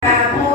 Acabou.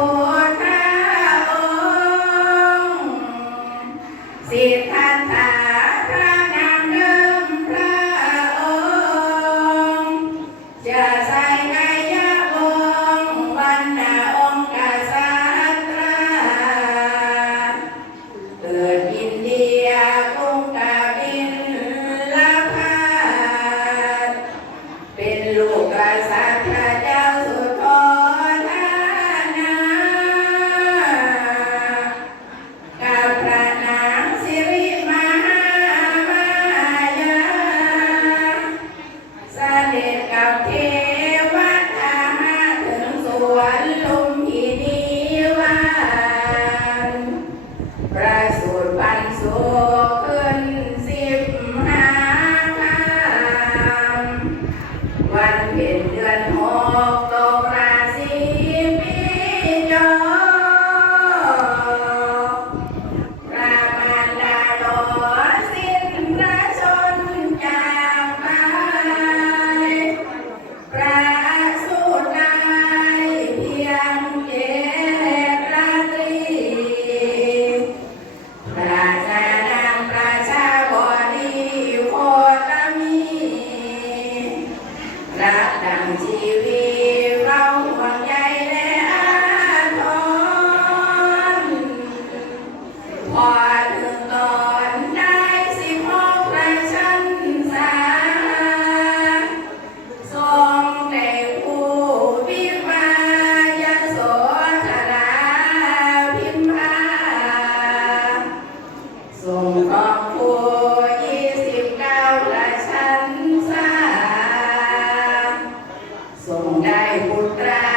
ทรงได้บุตรา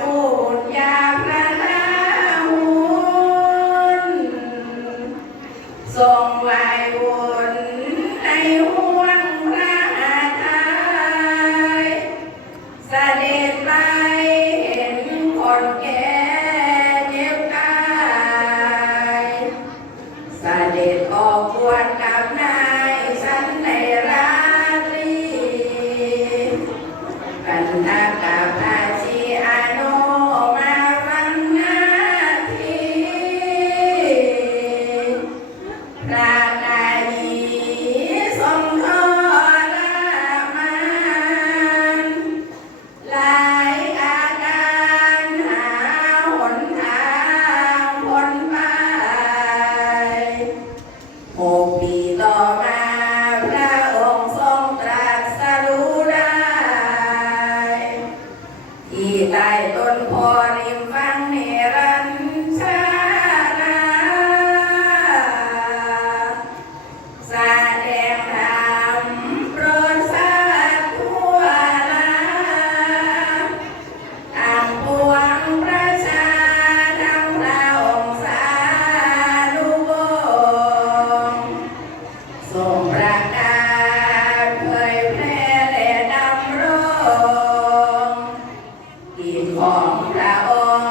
ฟูนยาพราหุนส่งไวบุญในห่วงพระอทัยเสด็ไปเห็นคนแก่เจ็บกายเสด็ออกบวชกับ Bye. 然来哦